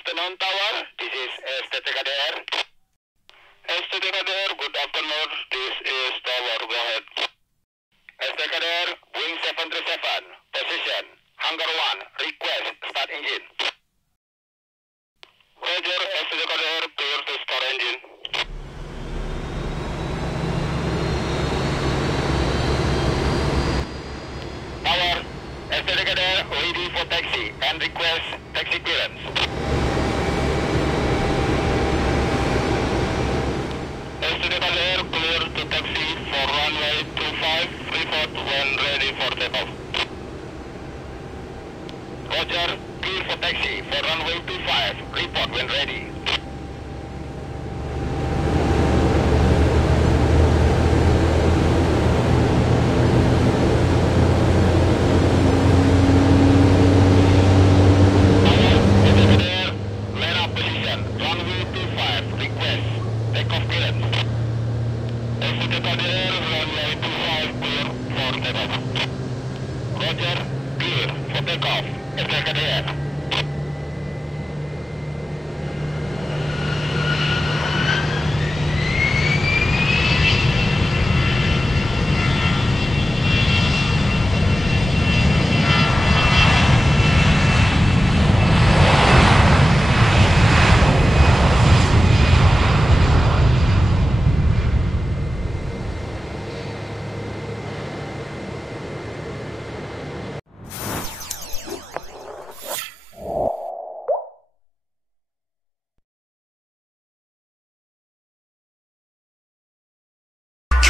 afternoon, Tower. This is STTKDR. STTKDR, good afternoon. This is Tower. Go ahead. STTKDR, Boeing 737. Position, Hangar 1. Request, start engine. Roger, STTKDR, clear to start engine. Tower, STTKDR, ready for taxi and request taxi clearance. STTKDR, clear to taxi for runway 25, report when ready for takeoff. Roger, clear for taxi for runway 25, report when ready.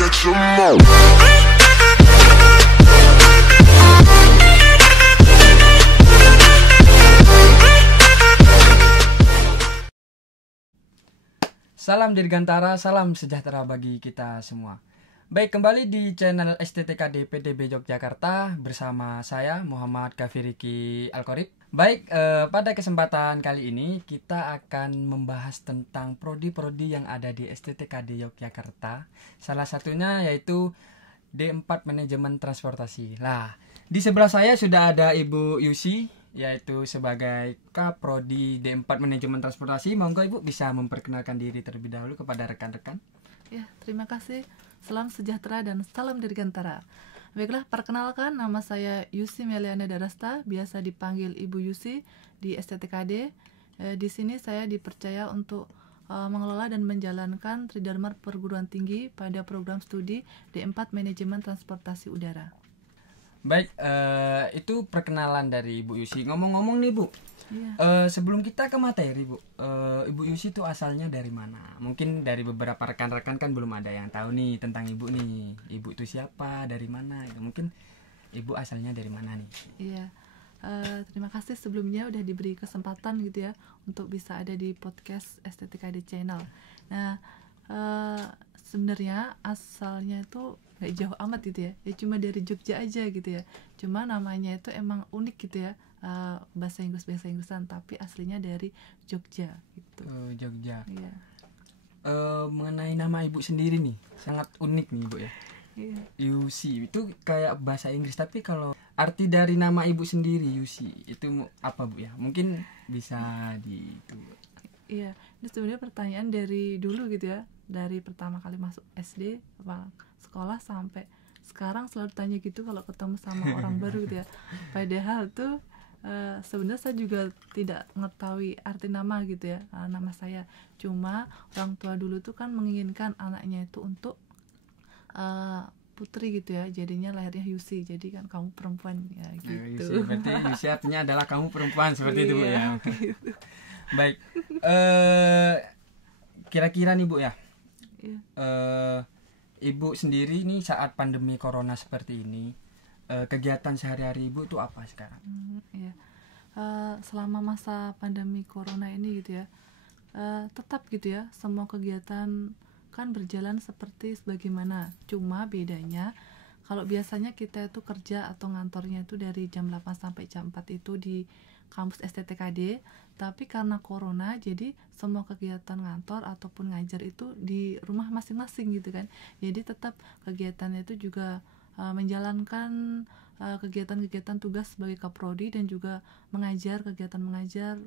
Catch 'em all. Salam Dirgantara, salam sejahtera bagi kita semua. Baik, kembali di channel STTKD PDB Yogyakarta bersama saya Muhammad Kafiriki Alkorib. Baik, pada kesempatan kali ini kita akan membahas tentang prodi-prodi yang ada di STTKD Yogyakarta. Salah satunya yaitu D4 Manajemen Transportasi. Lah, di sebelah saya sudah ada Ibu Yusi, yaitu sebagai Kaprodi D4 Manajemen Transportasi. Monggo Ibu bisa memperkenalkan diri terlebih dahulu kepada rekan-rekan. Ya, terima kasih. Salam sejahtera dan salam Dirgantara. Baiklah, perkenalkan, nama saya Yusi Meliana Darasta, biasa dipanggil Ibu Yusi di STTKD. Di sini saya dipercaya untuk mengelola dan menjalankan Tridharma Perguruan Tinggi pada program studi D4 Manajemen Transportasi Udara. Baik, itu perkenalan dari Ibu Yusi. Ngomong-ngomong nih Bu, sebelum kita ke materi Bu, Ibu Yusi itu asalnya dari mana? Mungkin dari beberapa rekan-rekan kan belum ada yang tahu nih tentang Ibu nih. Ibu itu siapa, dari mana? Mungkin Ibu asalnya dari mana nih? Iya, terima kasih sebelumnya udah diberi kesempatan gitu ya untuk bisa ada di podcast STTKD Channel. Nah, sebenarnya asalnya itu gak jauh amat gitu ya cuma dari Jogja aja gitu ya, cuma namanya itu emang unik gitu ya, bahasa Inggrisan, tapi aslinya dari Jogja gitu. Jogja. Iya. Mengenai nama Ibu sendiri nih sangat unik nih Bu ya. Iya. Yusi itu kayak bahasa Inggris, tapi kalau arti dari nama Ibu sendiri Yusi itu apa Bu ya? Mungkin bisa di itu. Iya, ini sebenarnya pertanyaan dari dulu gitu ya, dari pertama kali masuk SD sekolah sampai sekarang selalu tanya gitu kalau ketemu sama orang baru gitu ya. Padahal tuh sebenarnya saya juga tidak mengetahui arti nama gitu ya, nama saya. Cuma orang tua dulu tuh kan menginginkan anaknya itu untuk putri gitu ya, jadinya lahirnya Yusi, jadi kan kamu perempuan ya gitu. Yusi, berarti Yusi artinya adalah kamu perempuan seperti itu Bu ya. Gitu. Baik, kira-kira nih Bu ya, Ibu sendiri nih saat pandemi corona seperti ini, kegiatan sehari-hari Ibu itu apa sekarang? Selama masa pandemi corona ini gitu ya, tetap gitu ya, semua kegiatan kan berjalan seperti sebagaimana. Cuma bedanya kalau biasanya kita itu kerja atau ngantornya itu dari jam 8 sampai jam 4 itu di kampus STTKD, tapi karena corona jadi semua kegiatan ngantor ataupun ngajar itu di rumah masing-masing gitu kan. Jadi tetap kegiatannya itu juga menjalankan kegiatan-kegiatan tugas sebagai kaprodi dan juga mengajar, kegiatan mengajar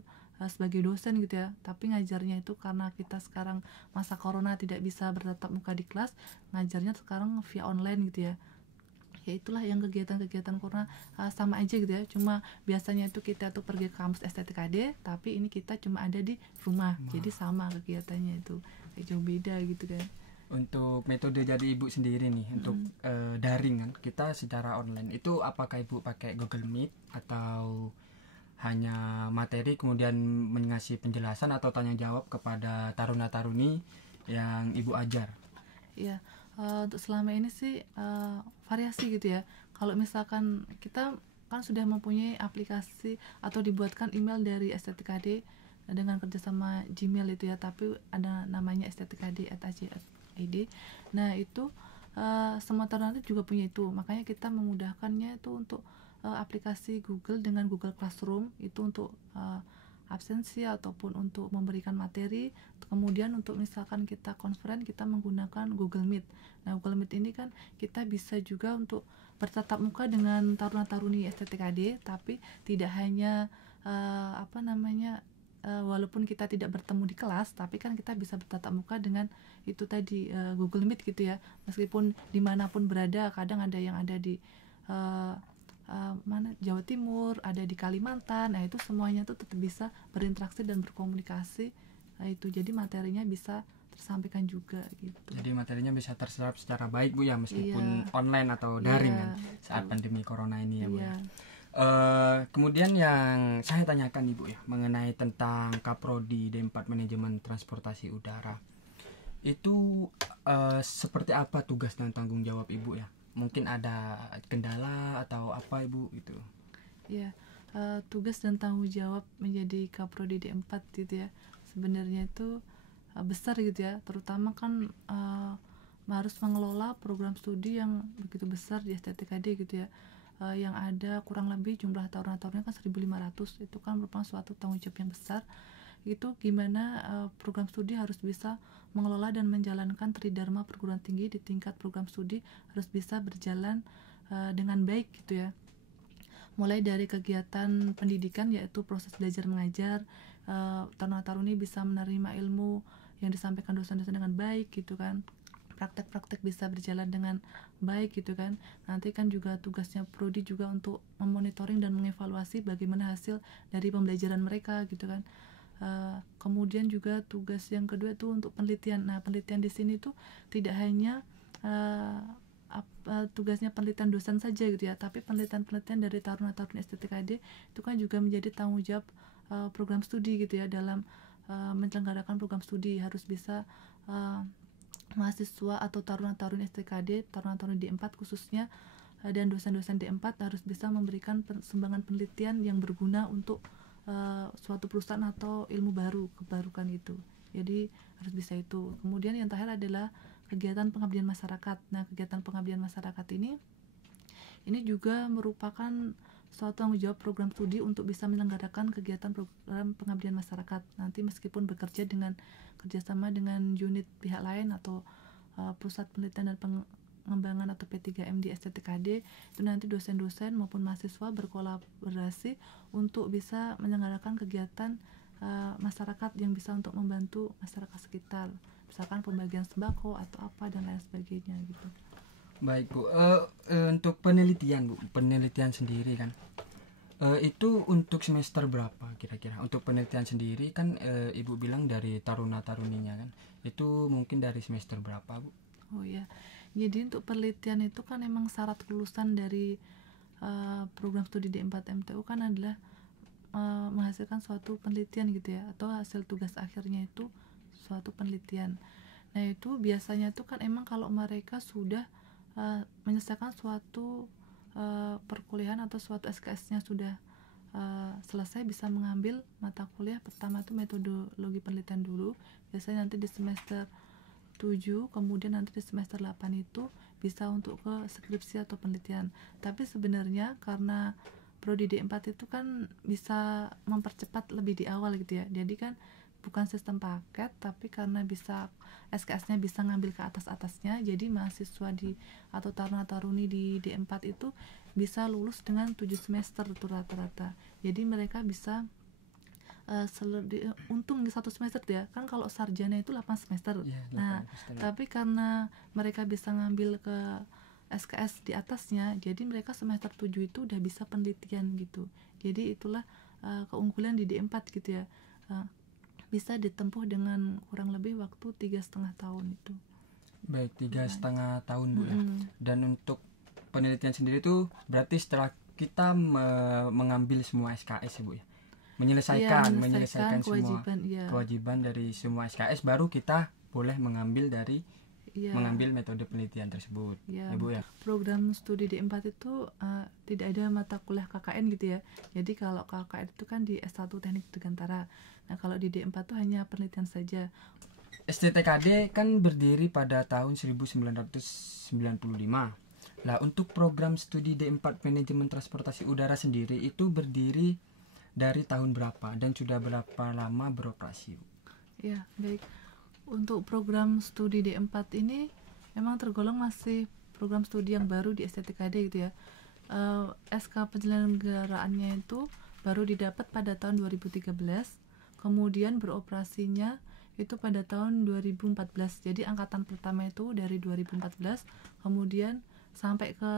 sebagai dosen gitu ya, tapi ngajarnya itu karena kita sekarang masa corona tidak bisa bertatap muka di kelas, ngajarnya sekarang via online gitu ya. Ya itulah yang kegiatan-kegiatan corona sama aja gitu ya, cuma biasanya itu kita tuh pergi ke kampus STTKD, tapi ini kita cuma ada di rumah, jadi sama kegiatannya itu, kayak jauh beda gitu kan. Untuk metode jadi ibu sendiri nih, untuk daring kan, kita secara online itu apakah ibu pakai Google Meet atau hanya materi kemudian mengasih penjelasan atau tanya jawab kepada taruna-taruni yang ibu ajar? Ya, untuk selama ini sih variasi gitu ya. Kalau misalkan kita kan sudah mempunyai aplikasi atau dibuatkan email dari STTKD dengan kerjasama Gmail itu ya, tapi ada namanya stkd@ac.id. Nah itu semua taruna itu juga punya itu, makanya kita memudahkannya itu untuk aplikasi Google dengan Google Classroom itu untuk absensi ataupun untuk memberikan materi. Kemudian untuk misalkan kita konferen, kita menggunakan Google Meet. Nah Google Meet ini kan kita bisa juga untuk bertatap muka dengan taruna-taruni STTKD, tapi tidak hanya walaupun kita tidak bertemu di kelas, tapi kan kita bisa bertatap muka dengan itu tadi Google Meet gitu ya, meskipun dimanapun berada. Kadang ada yang ada di Jawa Timur, ada di Kalimantan. Nah itu semuanya tuh tetap bisa berinteraksi dan berkomunikasi. Nah itu jadi materinya bisa tersampaikan juga gitu. Jadi materinya bisa terserap secara baik Bu ya, meskipun online atau daring kan saat pandemi corona ini ya Bu. Kemudian yang saya tanyakan Ibu ya, mengenai tentang Kaprodi D4 Manajemen Transportasi Udara. Itu seperti apa tugas dan tanggung jawab Ibu ya? Mungkin ada kendala atau apa Ibu gitu? Ya, tugas dan tanggung jawab menjadi Kaprodi D4 gitu ya, sebenarnya itu besar gitu ya, terutama kan harus mengelola program studi yang begitu besar di STTKD gitu ya, yang ada kurang lebih jumlah taruna-tarunanya kan 1.500. Itu kan merupakan suatu tanggung jawab yang besar. Itu gimana program studi harus bisa mengelola dan menjalankan tridharma perguruan tinggi di tingkat program studi harus bisa berjalan dengan baik gitu ya. Mulai dari kegiatan pendidikan yaitu proses belajar mengajar, taruna-taruni bisa menerima ilmu yang disampaikan dosen-dosen dengan baik gitu kan. Praktek-praktek bisa berjalan dengan baik gitu kan. Nanti kan juga tugasnya prodi juga untuk memonitoring dan mengevaluasi bagaimana hasil dari pembelajaran mereka gitu kan. Kemudian juga tugas yang kedua itu untuk penelitian. Nah penelitian di sini tuh tidak hanya tugasnya penelitian dosen saja gitu ya, tapi penelitian dari taruna-taruni STTKD itu kan juga menjadi tanggung jawab program studi gitu ya. Dalam menyelenggarakan program studi harus bisa mahasiswa atau taruna-taruni STTKD, taruna-taruni D4 khususnya, dan dosen-dosen D4 harus bisa memberikan sumbangan penelitian yang berguna untuk suatu perusahaan atau ilmu baru, kebarukan itu. Jadi harus bisa itu. Kemudian yang terakhir adalah kegiatan pengabdian masyarakat. Nah, kegiatan pengabdian masyarakat ini juga merupakan suatu tanggung jawab program studi untuk bisa menyelenggarakan kegiatan program pengabdian masyarakat. Nanti meskipun bekerja dengan kerjasama dengan unit pihak lain atau pusat penelitian dan pengembangan atau P3M di STTKD, itu nanti dosen-dosen maupun mahasiswa berkolaborasi untuk bisa menyelenggarakan kegiatan masyarakat yang bisa untuk membantu masyarakat sekitar, misalkan pembagian sembako atau apa dan lain sebagainya gitu. Baik Bu, untuk penelitian sendiri kan, itu untuk semester berapa kira-kira? Untuk penelitian sendiri kan Ibu bilang dari taruna-taruninya kan, itu mungkin dari semester berapa Bu? Oh ya, jadi untuk penelitian itu kan emang syarat lulusan dari program studi D4 MTU kan adalah menghasilkan suatu penelitian gitu ya, atau hasil tugas akhirnya itu suatu penelitian. Nah itu biasanya tuh kan emang kalau mereka sudah menyelesaikan suatu perkuliahan atau suatu SKS-nya sudah selesai, bisa mengambil mata kuliah pertama itu metodologi penelitian dulu, biasanya nanti di semester 7, kemudian nanti di semester 8 itu bisa untuk ke skripsi atau penelitian. Tapi sebenarnya karena prodi D4 itu kan bisa mempercepat lebih di awal gitu ya, jadi kan bukan sistem paket, tapi karena bisa SKS-nya bisa ngambil ke atas-atasnya, jadi mahasiswa atau taruna-taruni di D4 itu bisa lulus dengan 7 semester itu rata-rata. Jadi mereka bisa untung di 1 semester ya kan, kalau sarjana itu 8 semester. Iya, Nah, 8 semester. tapi karena mereka bisa ngambil ke SKS di atasnya, jadi mereka semester 7 itu udah bisa penelitian gitu. Jadi itulah keunggulan di D4 gitu ya. Bisa ditempuh dengan kurang lebih waktu 3,5 tahun itu. Baik, 3,5 tahun Bu ya. Mm-mm. Dan untuk penelitian sendiri itu berarti setelah kita mengambil semua SKS ya Bu ya, Iya, menyelesaikan semua kewajiban, iya. kewajiban dari semua SKS, baru kita boleh mengambil Iya. mengambil metode penelitian tersebut. Ya, Ya Bu ya. program studi D4 itu tidak ada mata kuliah KKN gitu ya. Jadi kalau KKN itu kan di S1 Teknik Dirgantara. Nah, kalau di D4 itu hanya penelitian saja. STTKD kan berdiri pada tahun 1995. Lah, untuk program studi D4 Manajemen Transportasi Udara sendiri itu berdiri dari tahun berapa dan sudah berapa lama beroperasi? Ya, baik. Untuk program studi D4 ini memang tergolong masih program studi yang baru di STTKD gitu ya. SK penyelenggaraannya itu baru didapat pada tahun 2013, kemudian beroperasinya itu pada tahun 2014. Jadi angkatan pertama itu dari 2014, kemudian sampai ke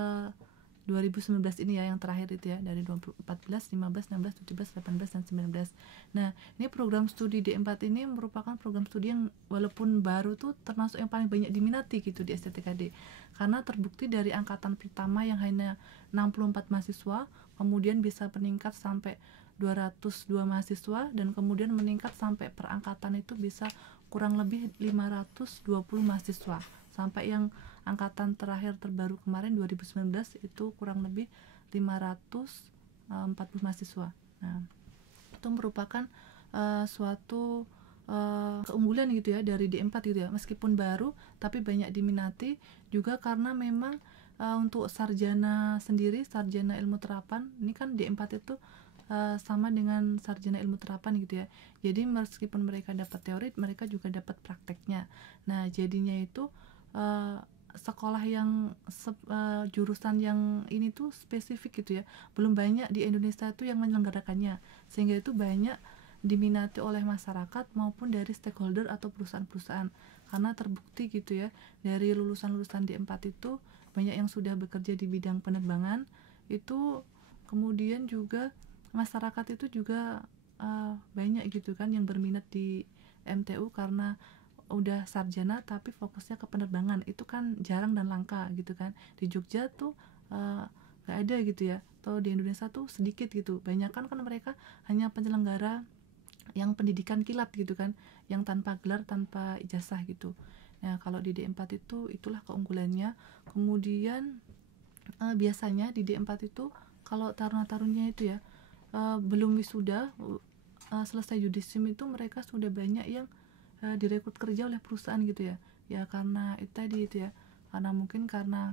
2019 ini ya yang terakhir itu ya, dari 2014, 15, 16, 17, 18 dan 19. Nah, ini program studi D4 ini merupakan program studi yang walaupun baru tuh termasuk yang paling banyak diminati gitu di STTKD. Karena terbukti dari angkatan pertama yang hanya 64 mahasiswa, kemudian bisa meningkat sampai 202 mahasiswa, dan kemudian meningkat sampai perangkatan itu bisa kurang lebih 520 mahasiswa. Sampai yang angkatan terakhir terbaru kemarin 2019 itu kurang lebih 540 mahasiswa. Nah, itu merupakan suatu keunggulan gitu ya dari D4 gitu ya. Meskipun baru tapi banyak diminati juga karena memang untuk sarjana sendiri, sarjana ilmu terapan, ini kan D4 itu sama dengan sarjana ilmu terapan gitu ya. Jadi meskipun mereka dapat teori, mereka juga dapat prakteknya. Nah, jadinya itu sekolah yang jurusan yang ini tuh spesifik gitu ya, belum banyak di Indonesia itu yang menyelenggarakannya, sehingga itu banyak diminati oleh masyarakat maupun dari stakeholder atau perusahaan-perusahaan. Karena terbukti gitu ya, dari lulusan-lulusan D4 itu banyak yang sudah bekerja di bidang penerbangan itu, kemudian juga masyarakat itu juga banyak gitu kan yang berminat di MTU karena udah sarjana tapi fokusnya ke penerbangan. Itu kan jarang dan langka gitu kan. Di Jogja tuh gak ada gitu ya, atau di Indonesia tuh sedikit gitu. Banyak kan mereka hanya penyelenggara yang pendidikan kilat gitu kan, yang tanpa gelar, tanpa ijazah gitu. Nah, kalau di D4 itu itulah keunggulannya. Kemudian biasanya di D4 itu kalau taruna-tarunnya itu ya belum wisuda selesai yudisium itu mereka sudah banyak yang direkrut kerja oleh perusahaan gitu ya. Ya karena itu tadi itu ya, karena mungkin karena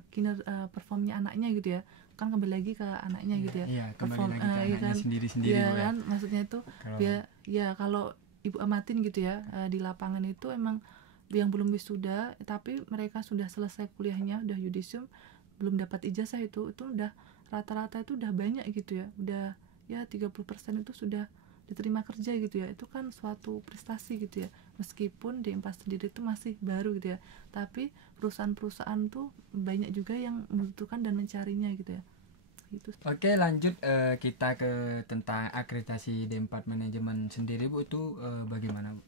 performnya anaknya gitu ya, kan kembali lagi ke anaknya gitu ya. Iya, kembali Perform, lagi ke anaknya kan, sendiri-sendiri ya Bu ya. kan, maksudnya itu kalau ibu amatin gitu ya, di lapangan itu emang yang belum wisuda tapi mereka sudah selesai kuliahnya, udah yudisium, belum dapat ijazah itu udah rata-rata itu udah banyak gitu ya, udah ya 30% itu sudah diterima kerja gitu ya. Itu kan suatu prestasi gitu ya, meskipun D4 sendiri itu masih baru gitu ya, tapi perusahaan-perusahaan tuh banyak juga yang membutuhkan dan mencarinya gitu ya. Gitu. Oke, lanjut kita ke tentang akreditasi D4 manajemen sendiri Bu, itu bagaimana Bu?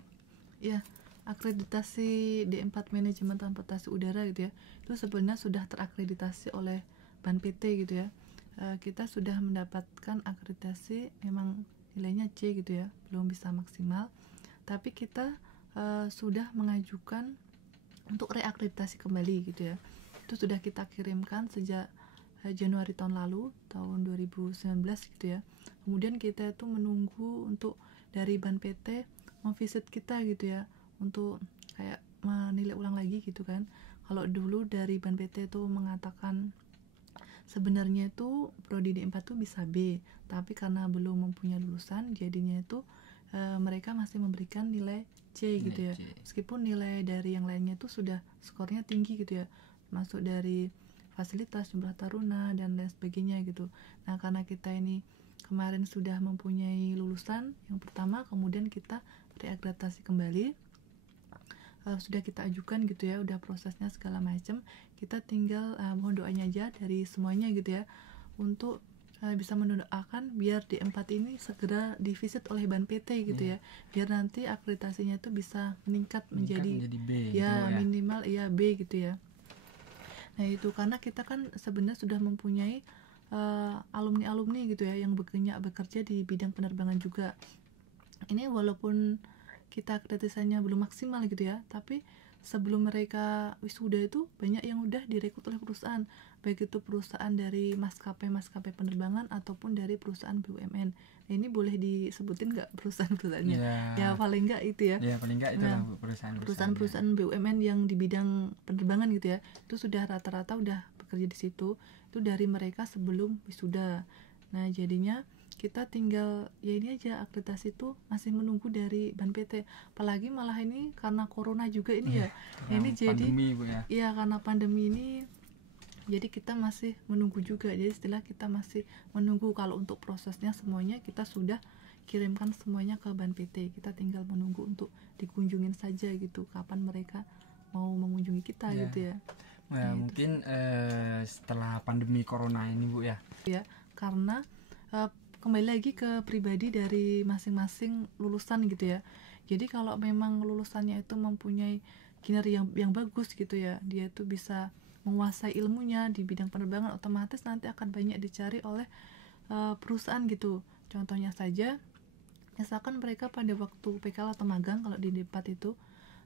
Ya, akreditasi D4 manajemen transportasi udara gitu ya, itu sebenarnya sudah terakreditasi oleh BANPT gitu ya. Kita sudah mendapatkan akreditasi, memang nilainya C gitu ya, belum bisa maksimal, tapi kita sudah mengajukan untuk reakreditasi kembali gitu ya. Itu sudah kita kirimkan sejak Januari tahun lalu, tahun 2019 gitu ya. Kemudian kita itu menunggu untuk dari BANPT memvisit kita gitu ya, untuk kayak menilai ulang lagi gitu kan. Kalau dulu dari BANPT itu mengatakan sebenarnya itu prodi D4 tuh bisa B, tapi karena belum mempunyai lulusan, jadinya itu mereka masih memberikan nilai C gitu ya. Meskipun nilai dari yang lainnya itu sudah skornya tinggi gitu ya, masuk dari fasilitas, jumlah taruna dan lain sebagainya gitu. Nah, karena kita ini kemarin sudah mempunyai lulusan yang pertama, kemudian kita reakreditasi kembali, sudah kita ajukan gitu ya, udah prosesnya segala macam, kita tinggal mohon doanya aja dari semuanya gitu ya, untuk bisa mendoakan biar D4 ini segera divisit oleh Ban PT gitu ya, biar nanti akreditasinya itu bisa meningkat menjadi B ya, gitu ya. minimal ya B gitu ya. Nah itu karena kita kan sebenarnya sudah mempunyai alumni gitu ya yang bekerja di bidang penerbangan juga. Ini walaupun kita akreditasinya belum maksimal gitu ya, tapi sebelum mereka wisuda itu banyak yang udah direkrut oleh perusahaan, baik itu perusahaan dari maskapai penerbangan ataupun dari perusahaan BUMN. Nah, ini boleh disebutin nggak perusahaan-perusahaannya? Ya paling nggak itu ya. Ya paling nggak itu Nah, perusahaan-perusahaan BUMN yang di bidang penerbangan gitu ya, itu sudah rata-rata udah bekerja di situ, itu dari mereka sebelum wisuda. Nah jadinya kita tinggal ya ini aja, akreditasi itu masih menunggu dari Ban PT, apalagi malah ini karena corona juga ini ya. Nah, ini jadi pandemi, Bu, ya. Iya karena pandemi ini jadi kita masih menunggu juga, jadi istilah kita masih menunggu. Kalau untuk prosesnya semuanya kita sudah kirimkan semuanya ke Ban PT, kita tinggal menunggu untuk dikunjungin saja gitu, kapan mereka mau mengunjungi kita gitu ya. Nah, mungkin setelah pandemi corona ini, Bu, ya karena kembali lagi ke pribadi dari masing-masing lulusan gitu ya. Jadi kalau memang lulusannya itu mempunyai kinerja yang bagus gitu ya, dia itu bisa menguasai ilmunya di bidang penerbangan, otomatis nanti akan banyak dicari oleh perusahaan gitu. Contohnya saja, misalkan mereka pada waktu PKL atau magang, kalau di D4 itu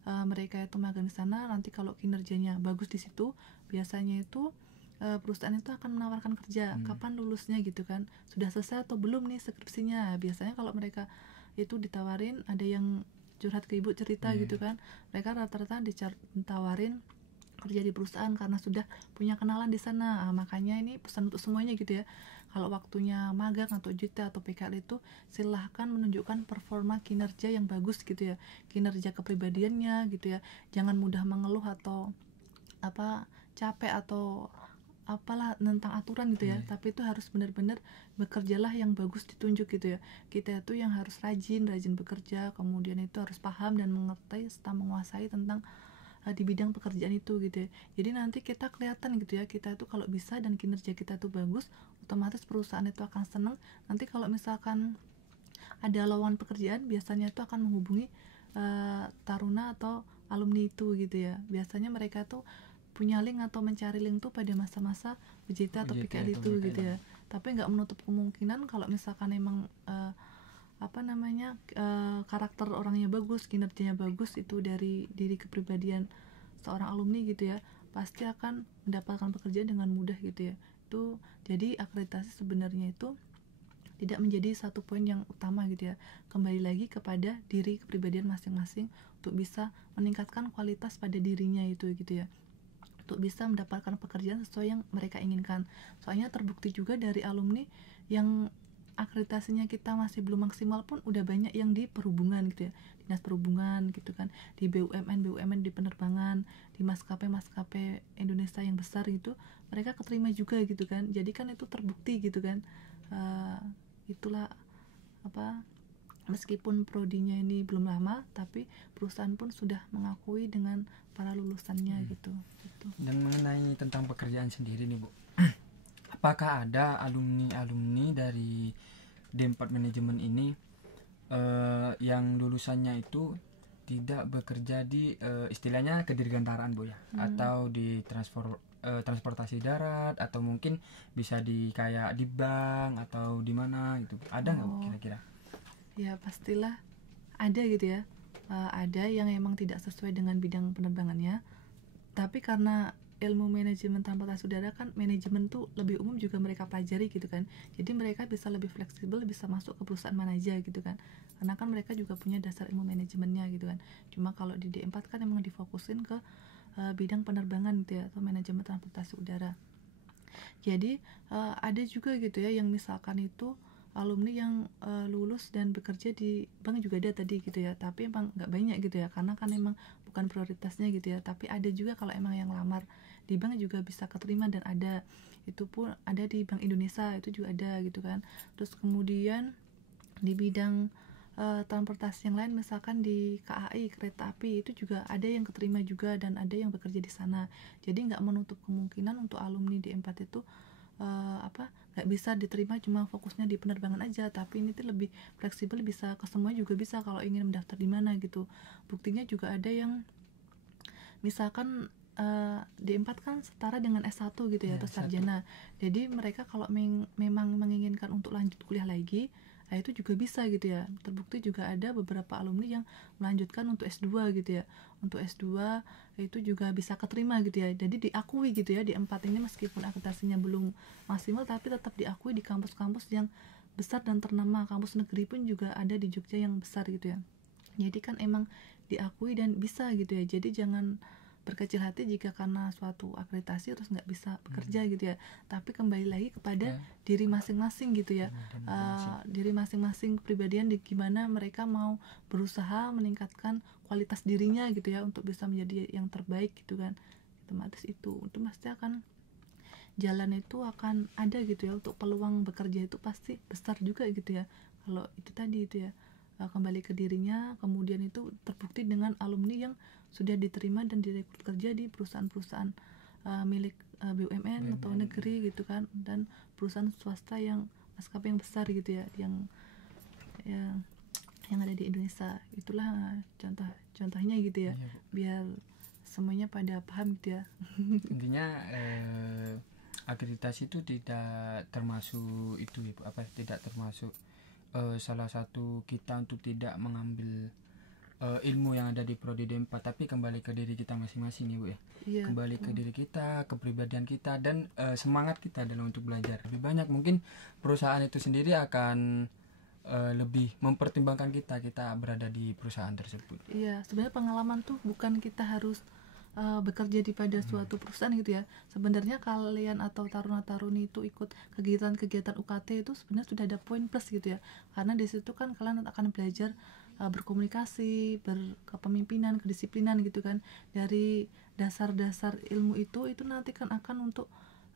mereka itu magang di sana, nanti kalau kinerjanya bagus di situ, biasanya itu perusahaan itu akan menawarkan kerja, kapan lulusnya gitu kan, sudah selesai atau belum nih skripsinya. Biasanya kalau mereka itu ditawarin, ada yang curhat ke ibu cerita gitu kan, mereka rata-rata ditawarin kerja di perusahaan karena sudah punya kenalan di sana. Makanya ini pesan untuk semuanya gitu ya, kalau waktunya magang atau JT atau PKL itu silahkan menunjukkan performa kinerja yang bagus gitu ya, kinerja kepribadiannya gitu ya, jangan mudah mengeluh atau capek atau apalah tentang aturan gitu ya, tapi itu harus benar-benar bekerjalah yang bagus ditunjuk gitu ya. Kita itu yang harus rajin bekerja, kemudian itu harus paham dan mengerti serta menguasai tentang di bidang pekerjaan itu gitu ya. Jadi nanti kita kelihatan gitu ya, kita itu kalau bisa dan kinerja kita itu bagus, otomatis perusahaan itu akan senang. Nanti kalau misalkan ada lowongan pekerjaan, biasanya itu akan menghubungi taruna atau alumni itu gitu ya. Biasanya mereka tuh punya link atau mencari link tuh pada masa-masa UJT atau PKL itu gitu ya. Tapi nggak menutup kemungkinan kalau misalkan emang karakter orangnya bagus, kinerjanya bagus, itu dari diri kepribadian seorang alumni gitu ya, pasti akan mendapatkan pekerjaan dengan mudah gitu ya. Itu jadi akreditasi sebenarnya itu tidak menjadi satu poin yang utama gitu ya. Kembali lagi kepada diri kepribadian masing-masing untuk bisa meningkatkan kualitas pada dirinya itu gitu ya, untuk bisa mendapatkan pekerjaan sesuai yang mereka inginkan. Soalnya terbukti juga dari alumni yang akreditasinya kita masih belum maksimal pun udah banyak yang di perhubungan gitu ya, dinas perhubungan gitu kan, di BUMN di penerbangan, di maskapai Indonesia yang besar gitu, mereka keterima juga gitu kan. Jadi kan itu terbukti gitu kan. Itulah meskipun prodinya ini belum lama, tapi perusahaan pun sudah mengakui dengan para lulusannya gitu. Dan mengenai tentang pekerjaan sendiri nih, Bu, apakah ada alumni dari D4 manajemen ini yang lulusannya itu tidak bekerja di istilahnya kedirgantaraan, Bu ya, atau di transportasi darat, atau mungkin bisa di kayak di bank atau di mana gitu, ada nggak, Bu, kira-kira? Ya pastilah ada gitu ya. Ada yang emang tidak sesuai dengan bidang penerbangannya, tapi karena ilmu manajemen transportasi udara kan, manajemen tuh lebih umum juga mereka pelajari gitu kan, jadi mereka bisa lebih fleksibel, bisa masuk ke perusahaan mana aja gitu kan, karena kan mereka juga punya dasar ilmu manajemennya gitu kan. Cuma kalau di D4 kan emang difokusin ke bidang penerbangan gitu ya, atau manajemen transportasi udara. Jadi ada juga gitu ya yang misalkan itu alumni yang lulus dan bekerja di bank juga ada tadi gitu ya, tapi emang nggak banyak gitu ya, karena kan emang bukan prioritasnya gitu ya. Tapi ada juga kalau emang yang lamar di bank juga bisa keterima dan ada, itu pun ada di Bank Indonesia itu juga ada gitu kan. Terus kemudian di bidang transportasi yang lain, misalkan di KAI kereta api itu juga ada yang keterima juga dan ada yang bekerja di sana. Jadi nggak menutup kemungkinan untuk alumni D4 itu nggak bisa diterima cuma fokusnya di penerbangan aja, tapi ini tuh lebih fleksibel, bisa ke semua juga bisa kalau ingin mendaftar di mana gitu. Buktinya juga ada yang misalkan D4 kan setara dengan S1 gitu ya, atau sarjana. Jadi mereka kalau memang menginginkan untuk lanjut kuliah lagi, nah itu juga bisa gitu ya. Terbukti juga ada beberapa alumni yang melanjutkan untuk S2 gitu ya. Untuk S2 itu juga bisa keterima gitu ya. Jadi diakui gitu ya, D4 ini meskipun akreditasinya belum maksimal tapi tetap diakui di kampus-kampus yang besar dan ternama. Kampus negeri pun juga ada di Jogja yang besar gitu ya. Jadi kan emang diakui dan bisa gitu ya. Jadi jangan berkecil hati jika karena suatu akreditasi terus nggak bisa bekerja gitu ya. Tapi kembali lagi kepada diri masing-masing gitu ya. Diri masing-masing kepribadian, di gimana mereka mau berusaha meningkatkan kualitas dirinya gitu ya untuk bisa menjadi yang terbaik gitu kan. Otomatis itu pasti akan jalan itu akan ada gitu ya, untuk peluang bekerja itu pasti besar juga gitu ya. Kalau itu tadi itu ya, kembali ke dirinya, kemudian itu terbukti dengan alumni yang sudah diterima dan direkrut kerja di perusahaan-perusahaan milik BUMN atau negeri gitu kan, dan perusahaan swasta yang maskapai yang besar gitu ya, yang ada di Indonesia. Itulah contohnya gitu ya, biar semuanya pada paham gitu ya. Intinya akreditasi itu tidak termasuk itu Ibu, tidak termasuk salah satu kita untuk tidak mengambil ilmu yang ada di prodi D4, tapi kembali ke diri kita masing-masing Ibu ya. Iya. Kembali ke diri kita, kepribadian kita, dan semangat kita dalam untuk belajar. Lebih banyak mungkin perusahaan itu sendiri akan lebih mempertimbangkan kita berada di perusahaan tersebut. Iya, sebenarnya pengalaman tuh bukan kita harus bekerja di pada suatu perusahaan gitu ya. Sebenarnya kalian atau taruna-taruni itu ikut kegiatan-kegiatan UKT itu sebenarnya sudah ada poin plus gitu ya. Karena di situ kan kalian akan belajar berkomunikasi, berkepemimpinan, kedisiplinan gitu kan. Dari dasar-dasar ilmu itu nanti kan akan untuk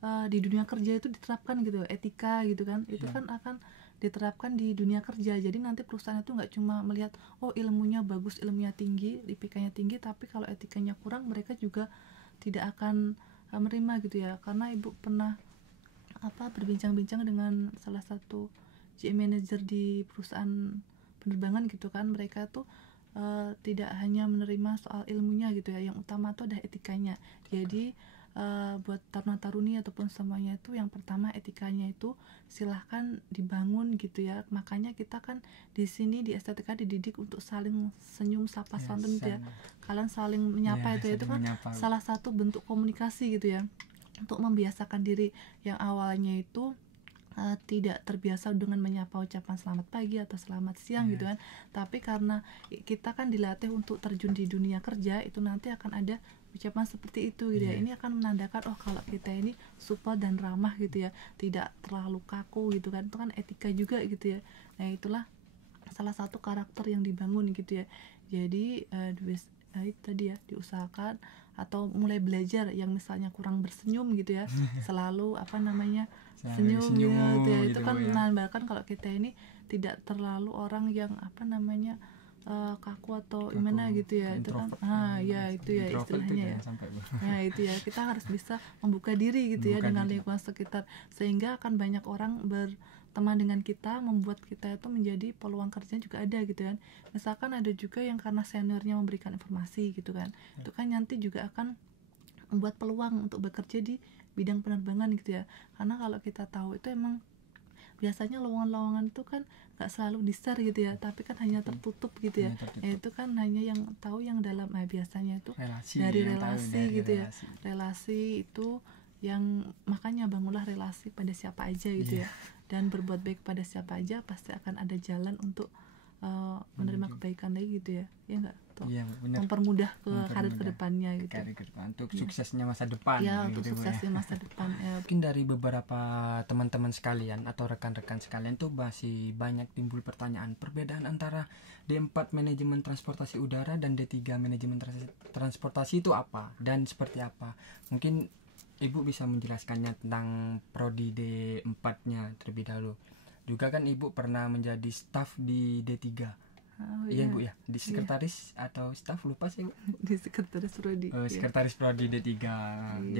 di dunia kerja itu diterapkan gitu, etika gitu kan. Itu kan akan diterapkan di dunia kerja. Jadi nanti perusahaan itu nggak cuma melihat oh ilmunya bagus, ilmunya tinggi, IPK-nya tinggi, tapi kalau etikanya kurang mereka juga tidak akan menerima gitu ya. Karena Ibu pernah berbincang-bincang dengan salah satu GM manager di perusahaan penerbangan gitu kan, mereka tuh tidak hanya menerima soal ilmunya gitu ya, yang utama tuh ada etikanya. Jadi buat taruna-taruni ataupun semuanya itu yang pertama etikanya itu silahkan dibangun gitu ya. Makanya kita kan di sini di STTK dididik untuk saling senyum, sapa, santun gitu ya. Kalian saling menyapa itu kan menyapa. Salah satu bentuk komunikasi gitu ya, untuk membiasakan diri yang awalnya itu tidak terbiasa dengan menyapa ucapan selamat pagi atau selamat siang gitu kan. Tapi karena kita kan dilatih untuk terjun di dunia kerja, itu nanti akan ada ucapan seperti itu gitu ya. Ini akan menandakan oh kalau kita ini support dan ramah gitu ya, tidak terlalu kaku gitu kan. Itu kan etika juga gitu ya. Nah itulah salah satu karakter yang dibangun gitu ya. Jadi itu tadi ya, diusahakan atau mulai belajar yang misalnya kurang bersenyum gitu ya, selalu senyum gitu ya. Itu kan menandakan kalau kita ini tidak terlalu orang yang kaku atau gimana gitu ya. Itu kan itu ya istilahnya ya. Nah itu ya, kita harus bisa membuka diri gitu ya dengan lingkungan sekitar, sehingga akan banyak orang berteman dengan kita, membuat kita itu menjadi peluang kerja juga ada gitu kan. Misalkan ada juga yang karena seniornya memberikan informasi gitu kan, itu kan nanti juga akan membuat peluang untuk bekerja di bidang penerbangan gitu ya. Karena kalau kita tahu itu emang biasanya lowongan-lowongan itu kan gak selalu di-share gitu ya, tapi kan hanya tertutup gitu ya. Itu kan hanya yang tahu yang dalam biasanya itu dari relasi gitu ya. Relasi itu yang makanya bangunlah relasi pada siapa aja gitu ya. Dan berbuat baik pada siapa aja pasti akan ada jalan untuk menerima kebaikan lagi gitu ya. Ya enggak? Mempermudah karir ke depannya gitu. Karir ke depan untuk suksesnya masa depan. Ya, untuk suksesnya masa depan. Mungkin dari beberapa teman-teman sekalian atau rekan-rekan sekalian tuh masih banyak timbul pertanyaan perbedaan antara D4 manajemen transportasi udara dan D3 manajemen transportasi itu apa dan seperti apa. Mungkin Ibu bisa menjelaskannya tentang prodi D4-nya terlebih dahulu. Juga kan Ibu pernah menjadi staf di D3. Oh, Iya Bu ya, di sekretaris atau staf, lupa sih Bu. Di sekretaris prodi. Sekretaris prodi D3. Iya.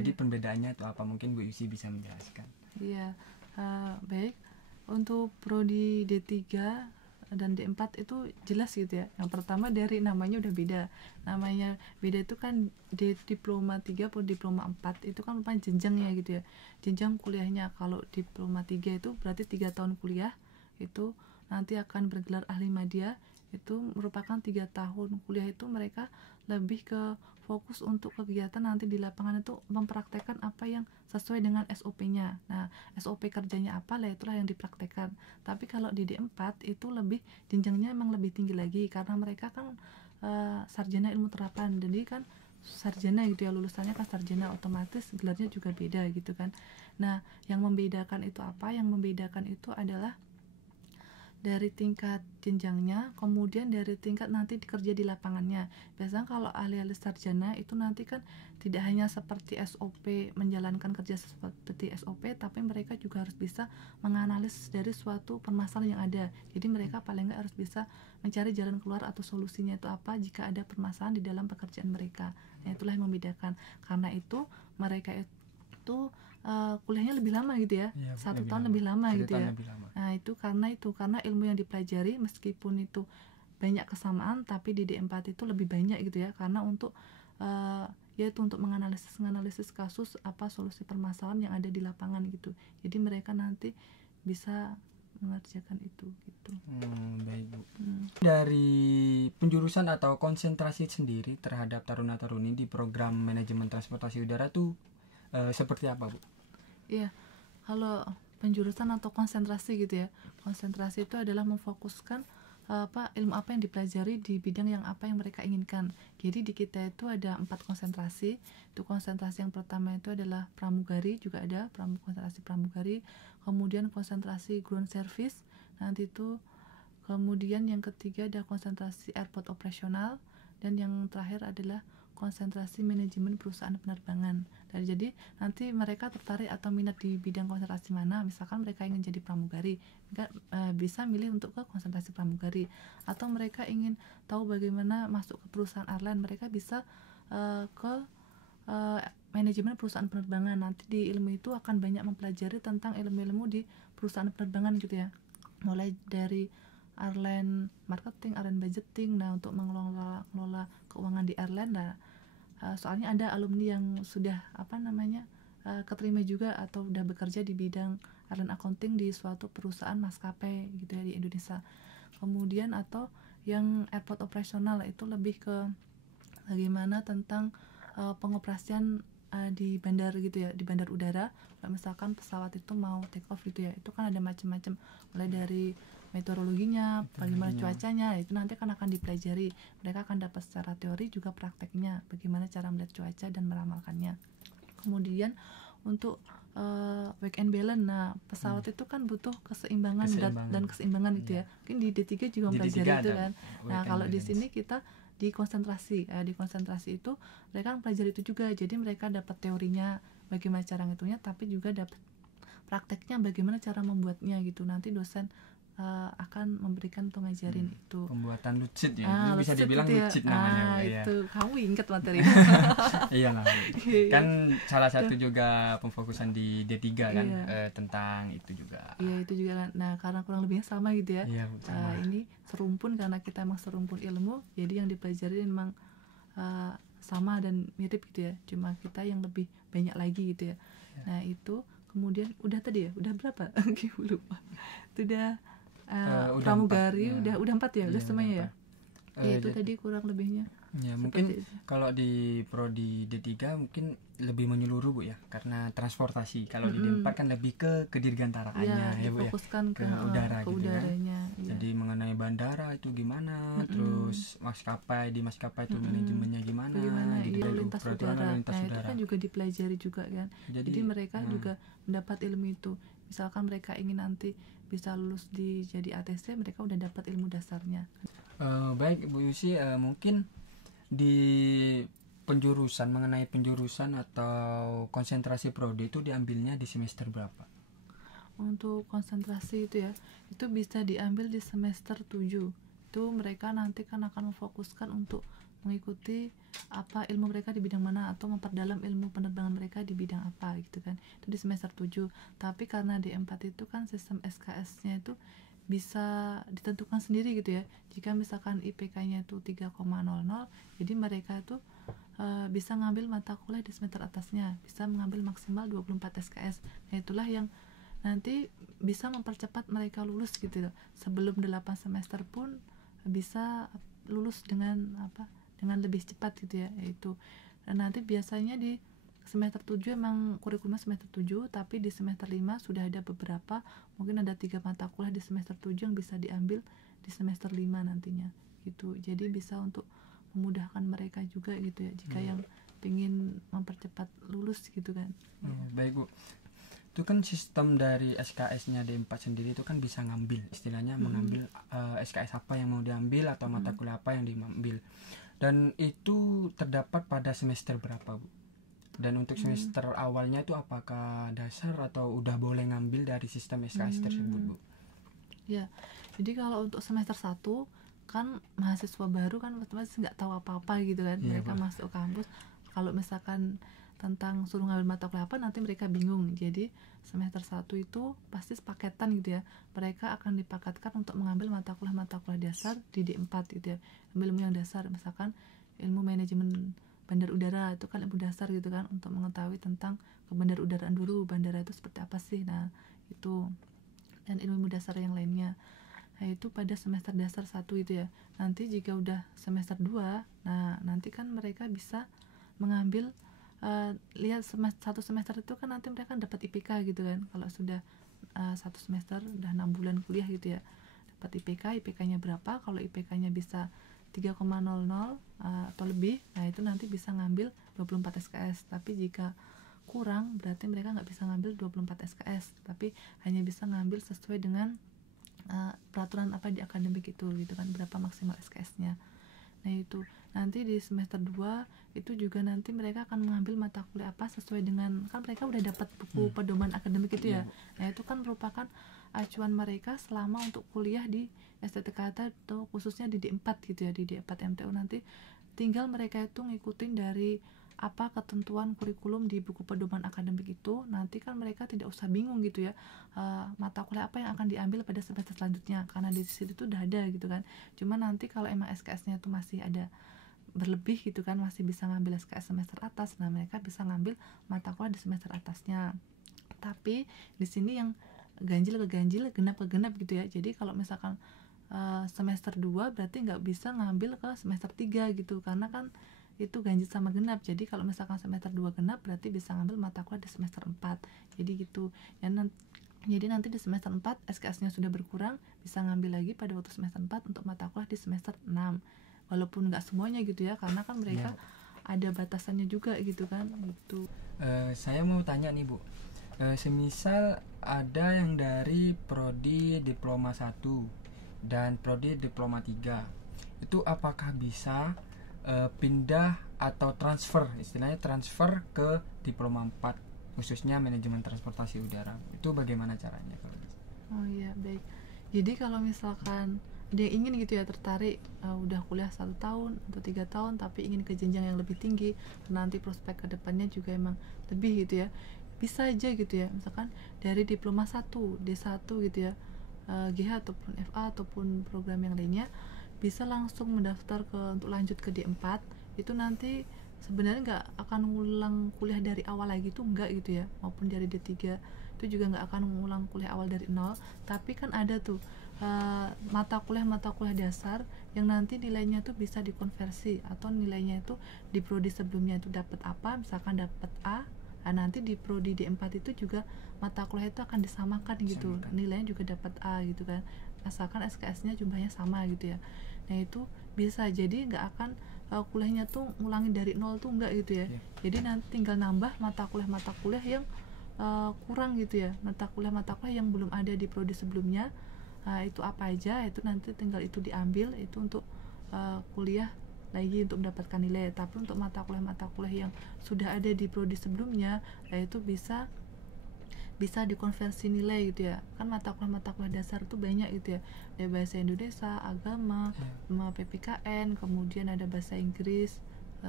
Jadi perbedaannya itu apa, mungkin Bu Yusi bisa menjelaskan. Iya, baik. Untuk prodi D3 dan D4 itu jelas gitu ya. Yang pertama dari namanya udah beda. Namanya beda itu kan diploma 3 atau diploma 4 itu kan merupakan jenjangnya gitu ya. Jenjang kuliahnya. Kalau diploma 3 itu berarti 3 tahun kuliah, itu nanti akan bergelar ahli media, itu merupakan 3 tahun kuliah. Itu mereka lebih ke fokus untuk kegiatan nanti di lapangan itu mempraktekkan apa yang sesuai dengan SOP-nya. Nah, SOP kerjanya apa lah, itulah yang dipraktekkan. Tapi kalau di D4 itu lebih jenjangnya emang lebih tinggi lagi karena mereka kan sarjana ilmu terapan. Jadi kan sarjana gitu ya, lulusannya kan sarjana, otomatis gelarnya juga beda gitu kan. Nah, yang membedakan itu apa? Yang membedakan itu adalah dari tingkat jenjangnya, kemudian dari tingkat nanti kerja di lapangannya. Biasanya kalau ahli-ahli sarjana itu nanti kan tidak hanya seperti SOP, menjalankan kerja seperti SOP, tapi mereka juga harus bisa menganalisis dari suatu permasalahan yang ada. Jadi mereka paling nggak harus bisa mencari jalan keluar atau solusinya itu apa jika ada permasalahan di dalam pekerjaan mereka. Nah, itulah yang membedakan. Karena itu mereka itu kuliahnya lebih lama gitu ya, 1 tahun lebih lama gitu ya. Nah, itu karena ilmu yang dipelajari meskipun itu banyak kesamaan, tapi di D4 itu lebih banyak gitu ya, karena untuk yaitu untuk menganalisis kasus, apa solusi permasalahan yang ada di lapangan gitu. Jadi mereka nanti bisa mengerjakan itu gitu. Baik Bu. Dari penjurusan atau konsentrasi sendiri terhadap taruna-taruni di program manajemen transportasi udara tuh seperti apa Bu? Iya, kalau penjurusan atau konsentrasi gitu ya, konsentrasi itu adalah memfokuskan ilmu apa yang dipelajari di bidang yang apa yang mereka inginkan. Jadi di kita itu ada 4 konsentrasi. Itu konsentrasi yang pertama itu adalah pramugari, juga ada konsentrasi pramugari, kemudian konsentrasi ground service, nanti itu kemudian yang ketiga ada konsentrasi airport operasional, dan yang terakhir adalah konsentrasi manajemen perusahaan penerbangan. Dan jadi nanti mereka tertarik atau minat di bidang konsentrasi mana, misalkan mereka ingin jadi pramugari, mereka bisa milih untuk ke konsentrasi pramugari. Atau mereka ingin tahu bagaimana masuk ke perusahaan airline, mereka bisa ke manajemen perusahaan penerbangan. Nanti di ilmu itu akan banyak mempelajari tentang ilmu-ilmu di perusahaan penerbangan gitu ya, mulai dari airline marketing, airline budgeting. Nah, untuk mengelola keuangan di airline, nah soalnya ada alumni yang sudah keterima juga atau udah bekerja di bidang airline accounting di suatu perusahaan maskapai gitu ya di Indonesia. Kemudian atau yang airport operasional itu lebih ke bagaimana tentang pengoperasian di bandar gitu ya, di bandar udara. Misalkan pesawat itu mau take off gitu ya, itu kan ada macam-macam, mulai dari meteorologinya, bagaimana cuacanya, itu nanti akan dipelajari. Mereka akan dapat secara teori juga prakteknya, bagaimana cara melihat cuaca dan meramalkannya. Kemudian untuk work and balance, nah pesawat itu kan butuh keseimbangan. Dan keseimbangan gitu ya. Mungkin di D3 juga mempelajari itu kan. Nah, kalau di sini kita di konsentrasi itu mereka mempelajari itu juga. Jadi mereka dapat teorinya bagaimana cara ngitungnya, tapi juga dapat prakteknya bagaimana cara membuatnya gitu. Nanti dosen akan memberikan untuk ngajarin itu pembuatan lucid ya, itu bisa dibilang gitu ya. lucid namanya itu ya. Kamu ingat materi Iyalah kan salah satu juga pemfokusan di D3 kan, tentang itu juga. Iya, itu juga kan. Nah, karena kurang lebihnya sama gitu ya. Iya, ini serumpun, karena kita emang serumpun ilmu, jadi yang dipelajari memang sama dan mirip gitu ya, cuma kita yang lebih banyak lagi gitu ya. Nah, itu kemudian udah tadi ya, udah berapa? Lupa. Sudah pramugari 4, udah 4 ya, udah semuanya ya. Itu tadi kurang lebihnya. Ya, mungkin kalau di prodi D3 mungkin lebih menyeluruh Bu ya, karena transportasi. Kalau di D4 kan lebih ke dirgantaraannya ya Bu ya, difokuskan ke udara ke gitu udaranya, kan. Jadi mengenai bandara itu gimana, terus maskapai itu manajemennya gimana gitu, lintas udara. Itu kan juga dipelajari juga kan. Jadi mereka juga mendapat ilmu itu. Misalkan mereka ingin nanti bisa lulus jadi ATC, mereka udah dapat ilmu dasarnya. Baik Bu Yusi, mungkin di mengenai penjurusan atau konsentrasi prodi itu diambilnya di semester berapa? Untuk konsentrasi itu ya, itu bisa diambil di semester 7. Itu mereka nanti kan akan memfokuskan untuk mengikuti apa ilmu mereka di bidang mana, atau memperdalam ilmu penerbangan mereka di bidang apa gitu kan. Itu di semester 7. Tapi karena D4 itu kan sistem SKS-nya itu bisa ditentukan sendiri gitu ya. Jika misalkan IPK-nya itu 3,00, jadi mereka itu bisa ngambil mata kuliah di semester atasnya, bisa mengambil maksimal 24 SKS. Nah, itulah yang nanti bisa mempercepat mereka lulus gitu loh. Sebelum 8 semester pun bisa lulus dengan lebih cepat gitu ya, yaitu. Dan nanti biasanya di semester 7 emang kurikulumnya semester 7, tapi di semester 5 sudah ada beberapa, mungkin ada 3 mata kuliah di semester 7 yang bisa diambil di semester 5 nantinya gitu. Jadi bisa untuk memudahkan mereka juga gitu ya, jika yang ingin mempercepat lulus gitu kan. Baik Bu, itu kan sistem dari SKS-nya D4 sendiri itu kan bisa ngambil, istilahnya mengambil SKS apa yang mau diambil atau mata kuliah apa yang diambil, dan itu terdapat pada semester berapa Bu? Dan untuk semester awalnya itu apakah dasar atau udah boleh ngambil dari sistem SKS tersebut Bu? Ya, jadi kalau untuk semester 1 kan mahasiswa baru kan otomatis nggak tahu apa-apa gitu kan. Mereka masuk kampus, kalau misalkan tentang suruh ngambil mata kuliah apa nanti mereka bingung. Jadi semester 1 itu pasti paketan gitu ya, mereka akan dipaketkan untuk mengambil mata kuliah dasar di D4 gitu ya, ilmu yang dasar, misalkan ilmu manajemen bandar udara, itu kan ilmu dasar gitu kan, untuk mengetahui tentang kebandar udaraan dulu, bandara itu seperti apa sih, nah itu, dan ilmu dasar yang lainnya. Nah itu pada semester dasar 1 itu ya. Nanti jika udah semester 2, nah nanti kan mereka bisa mengambil lihat satu semester itu kan nanti mereka dapat IPK gitu kan. Kalau sudah 1 semester udah 6 bulan kuliah gitu ya, dapat IPK-nya berapa. Kalau IPK-nya bisa 3,00 atau lebih, nah itu nanti bisa ngambil 24 SKS. Tapi jika kurang berarti mereka nggak bisa ngambil 24 SKS, tapi hanya bisa ngambil sesuai dengan peraturan apa di akademik itu gitu kan, berapa maksimal SKS-nya. Nah itu nanti di semester 2 itu juga nanti mereka akan mengambil mata kuliah apa sesuai dengan, kan mereka udah dapat buku pedoman akademik itu ya. Nah itu kan merupakan acuan mereka selama untuk kuliah di STTK atau khususnya di D4 gitu ya, di D4 MTU. Nanti tinggal mereka itu ngikutin dari apa ketentuan kurikulum di buku pedoman akademik itu. Nanti kan mereka tidak usah bingung gitu ya, mata kuliah apa yang akan diambil pada semester selanjutnya, karena di situ tuh udah ada gitu kan. Cuma nanti kalau emang SKS-nya itu masih ada berlebih gitu kan, masih bisa ngambil SKS semester atas, nah mereka bisa ngambil mata kuliah di semester atasnya. Tapi di sini yang ganjil ke ganjil, genap ke genap gitu ya. Jadi kalau misalkan semester 2 berarti nggak bisa ngambil ke semester 3 gitu, karena kan itu ganjil sama genap. Jadi kalau misalkan semester 2 genap berarti bisa ngambil mata kuliah di semester 4. Jadi gitu ya. Jadi nanti di semester 4 SKS-nya sudah berkurang, bisa ngambil lagi pada waktu semester 4 untuk mata kuliah di semester 6. Walaupun nggak semuanya gitu ya, karena kan mereka ada batasannya juga gitu kan gitu. Saya mau tanya nih Bu, semisal ada yang dari prodi diploma 1 dan prodi diploma 3, itu apakah bisa pindah atau transfer, istilahnya transfer ke diploma 4 khususnya manajemen transportasi udara, itu bagaimana caranya kalau gitu? Oh iya, baik. Jadi kalau misalkan dia ingin gitu ya, tertarik udah kuliah 1 tahun atau 3 tahun tapi ingin ke jenjang yang lebih tinggi, nanti prospek kedepannya juga emang lebih gitu ya, bisa aja gitu ya, misalkan dari diploma 1 D1 gitu ya, GH ataupun FA ataupun program yang lainnya, bisa langsung mendaftar untuk lanjut ke D4. Itu nanti sebenarnya nggak akan ngulang kuliah dari awal lagi tuh, enggak gitu ya, maupun dari D3 itu juga nggak akan mengulang kuliah awal dari nol. Tapi kan ada tuh mata kuliah dasar yang nanti nilainya tuh bisa dikonversi, atau nilainya itu di prodi sebelumnya itu dapat apa, misalkan dapat A, nah nanti di prodi D4 itu juga mata kuliah itu akan disamakan gitu, nilainya juga dapat A gitu kan, asalkan SKS-nya jumlahnya sama gitu ya. Nah itu bisa, jadi nggak akan kuliahnya tuh ngulangin dari nol tuh, enggak gitu ya. Jadi nanti tinggal nambah mata kuliah yang kurang gitu ya, mata kuliah yang belum ada di prodi sebelumnya. Itu apa aja, itu nanti tinggal itu diambil itu untuk kuliah lagi untuk mendapatkan nilai. Tapi untuk mata kuliah yang sudah ada di prodi sebelumnya, itu bisa dikonversi nilai gitu ya. Kan mata kuliah dasar itu banyak gitu ya, ada bahasa Indonesia, agama, PPKN, kemudian ada bahasa Inggris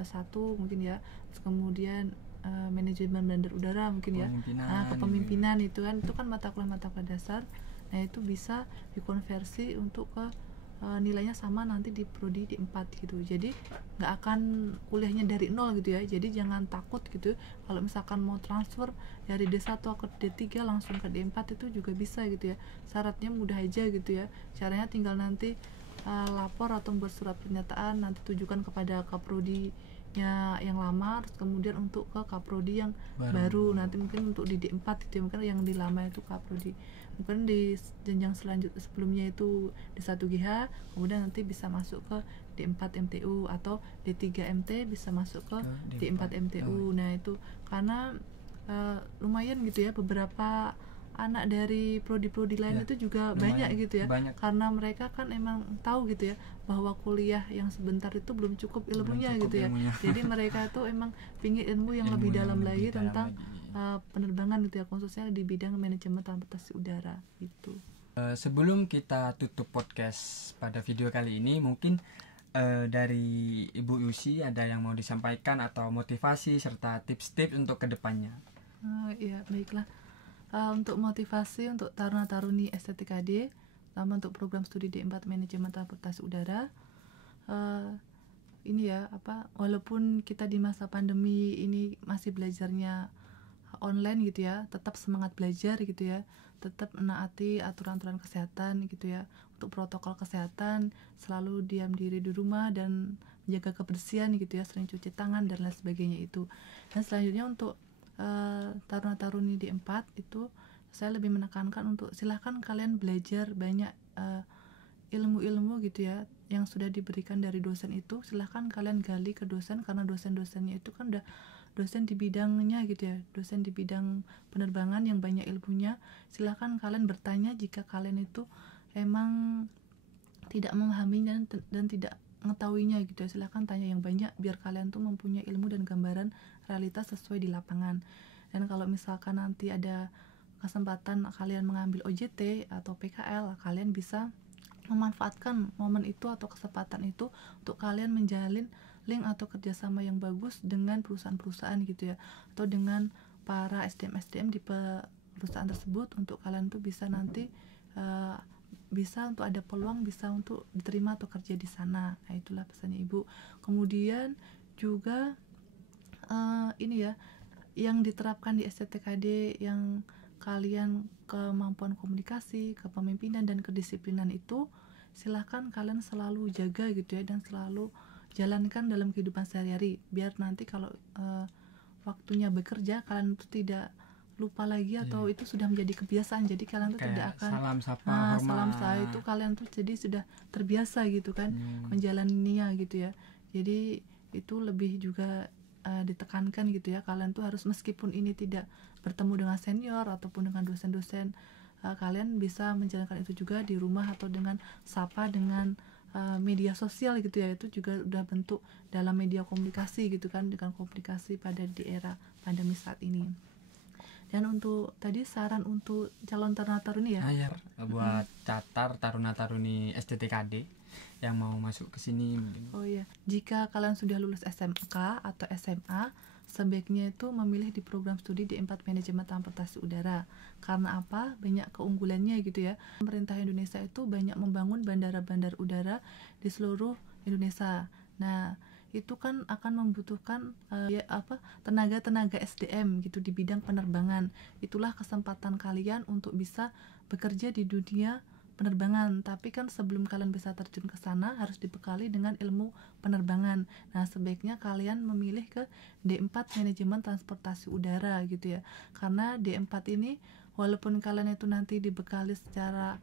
satu mungkin ya, terus kemudian manajemen bandar udara mungkin ya, kepemimpinan itu kan mata kuliah dasar. Nah itu bisa dikonversi untuk ke nilainya sama nanti di prodi D4 gitu. Jadi nggak akan kuliahnya dari nol gitu ya. Jadi jangan takut gitu kalau misalkan mau transfer dari D1 ke D3 langsung ke D4 itu juga bisa gitu ya. Syaratnya mudah aja gitu ya. Caranya tinggal nanti lapor atau buat surat pernyataan, nanti tujukan kepada kaprodinya yang lama, terus kemudian untuk ke kaprodi yang baru. Nanti mungkin untuk di D4 itu ya, mungkin yang di lama itu kaprodi, mungkin di jenjang selanjutnya sebelumnya itu D1GH, kemudian nanti bisa masuk ke D4 MTU atau D3 MT bisa masuk ke D4 MTU. Nah itu karena lumayan gitu ya, beberapa anak dari prodi-prodi lain itu juga banyak gitu ya, karena mereka kan emang tahu gitu ya bahwa kuliah yang sebentar itu belum cukup ilmunya gitu ya. Jadi mereka tuh emang pingin ilmu yang lebih dalam lagi tentang penerbangan gitu ya, khususnya di bidang manajemen transportasi udara gitu. Sebelum kita tutup podcast pada video kali ini, mungkin dari Ibu Yusi ada yang mau disampaikan atau motivasi serta tips-tips untuk kedepannya. Ya baiklah. Untuk motivasi untuk taruna-taruni STTKD, sama untuk program studi D4 manajemen transportasi udara, ini ya walaupun kita di masa pandemi ini masih belajarnya online gitu ya, tetap semangat belajar gitu ya, tetap menaati aturan-aturan kesehatan gitu ya, untuk protokol kesehatan, selalu diam diri di rumah dan menjaga kebersihan gitu ya, sering cuci tangan dan lain sebagainya itu. Dan selanjutnya untuk taruna-taruni D4 itu saya lebih menekankan untuk silahkan kalian belajar banyak ilmu-ilmu gitu ya yang sudah diberikan dari dosen itu, silahkan kalian gali ke dosen, karena dosen-dosennya itu kan udah dosen di bidangnya gitu ya, dosen di bidang penerbangan yang banyak ilmunya. Silahkan kalian bertanya jika kalian itu emang tidak memahaminya dan tidak mengetahuinya gitu ya, silahkan tanya yang banyak biar kalian tuh mempunyai ilmu dan gambaran realitas sesuai di lapangan. Dan kalau misalkan nanti ada kesempatan kalian mengambil OJT atau PKL, kalian bisa memanfaatkan momen itu atau kesempatan itu untuk kalian menjalin link atau kerjasama yang bagus dengan perusahaan-perusahaan gitu ya, atau dengan para SDM-SDM di perusahaan tersebut, untuk kalian tuh bisa nanti bisa untuk ada peluang bisa untuk diterima atau kerja di sana. Nah itulah pesannya Ibu. Kemudian juga ini ya yang diterapkan di STTKD, yang kalian kemampuan komunikasi, kepemimpinan dan kedisiplinan itu silahkan kalian selalu jaga gitu ya, dan selalu jalankan dalam kehidupan sehari-hari, biar nanti kalau waktunya bekerja kalian tuh tidak lupa lagi atau itu sudah menjadi kebiasaan, jadi kalian tuh tidak akan salam sapa, salam saya itu kalian tuh jadi sudah terbiasa gitu kan menjalaninya gitu ya. Jadi itu lebih juga ditekankan gitu ya, kalian tuh harus meskipun ini tidak bertemu dengan senior ataupun dengan dosen-dosen, kalian bisa menjalankan itu juga di rumah atau dengan sapa dengan media sosial gitu ya, itu juga udah bentuk dalam media komunikasi gitu kan, dengan komunikasi pada di era pandemi saat ini. Dan untuk tadi saran untuk calon taruna-taruni ya, buat catar taruna-taruni STTKD yang mau masuk ke sini. Oh iya, jika kalian sudah lulus SMK atau SMA, sebaiknya itu memilih di program studi D4 manajemen transportasi udara. Karena apa? Banyak keunggulannya gitu ya. Pemerintah Indonesia itu banyak membangun bandara-bandar udara di seluruh Indonesia. Nah, itu kan akan membutuhkan tenaga-tenaga SDM gitu di bidang penerbangan. Itulah kesempatan kalian untuk bisa bekerja di dunia penerbangan. Tapi kan sebelum kalian bisa terjun ke sana harus dibekali dengan ilmu penerbangan. Nah, sebaiknya kalian memilih ke D4 manajemen transportasi udara gitu ya. Karena D4 ini walaupun kalian itu nanti dibekali secara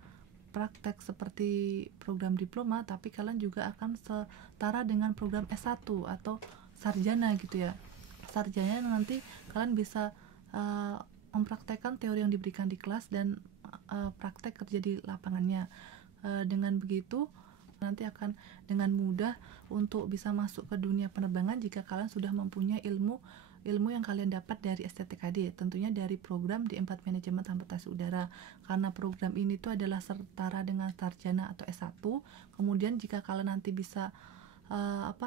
praktek seperti program diploma, tapi kalian juga akan setara dengan program S1 atau sarjana gitu ya. Sarjana nanti kalian bisa mempraktekkan teori yang diberikan di kelas dan praktek kerja di lapangannya. Dengan begitu nanti akan dengan mudah untuk bisa masuk ke dunia penerbangan jika kalian sudah mempunyai ilmu yang kalian dapat dari STTKD, tentunya dari program D4 Manajemen Transportasi Udara, karena program ini tuh adalah setara dengan sarjana atau S1. Kemudian jika kalian nanti bisa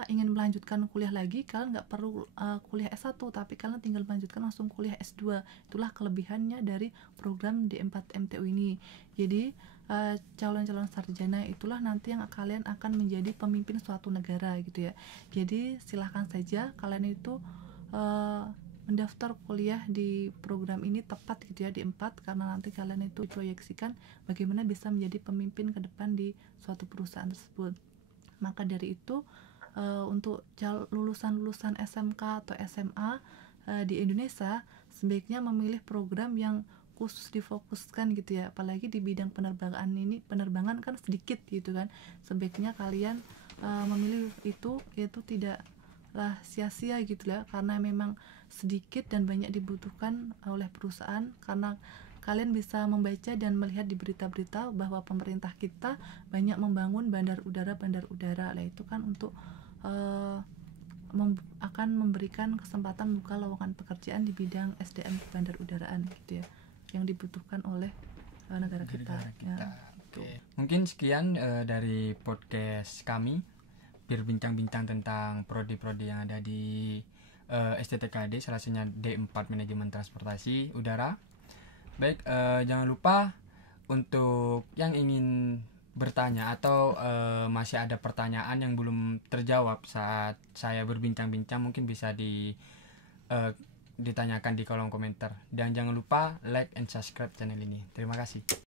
ingin melanjutkan kuliah lagi, kalian nggak perlu kuliah S1, tapi kalian tinggal melanjutkan langsung kuliah S2. Itulah kelebihannya dari program D4 MTU ini. Jadi calon-calon sarjana itulah nanti yang kalian akan menjadi pemimpin suatu negara gitu ya. Jadi silahkan saja kalian itu mendaftar kuliah di program ini tepat gitu ya, di 4, karena nanti kalian itu diproyeksikan bagaimana bisa menjadi pemimpin ke depan di suatu perusahaan tersebut. Maka dari itu untuk lulusan SMK atau SMA di Indonesia sebaiknya memilih program yang khusus difokuskan gitu ya, apalagi di bidang penerbangan kan sedikit gitu kan. Sebaiknya kalian memilih itu tidaklah sia-sia gitu ya, karena memang sedikit dan banyak dibutuhkan oleh perusahaan, karena kalian bisa membaca dan melihat di berita-berita bahwa pemerintah kita banyak membangun bandar udara. Lah itu kan untuk akan memberikan kesempatan buka lowongan pekerjaan di bidang SDM bandar udaraan gitu ya, yang dibutuhkan oleh negara kita. Ya, gitu. Mungkin sekian dari podcast kami berbincang-bincang tentang prodi-prodi yang ada di STTKD, salah satunya D4 Manajemen Transportasi Udara. Baik, jangan lupa untuk yang ingin bertanya atau masih ada pertanyaan yang belum terjawab saat saya berbincang-bincang, mungkin bisa ditanyakan di kolom komentar. Dan jangan lupa like and subscribe channel ini. Terima kasih.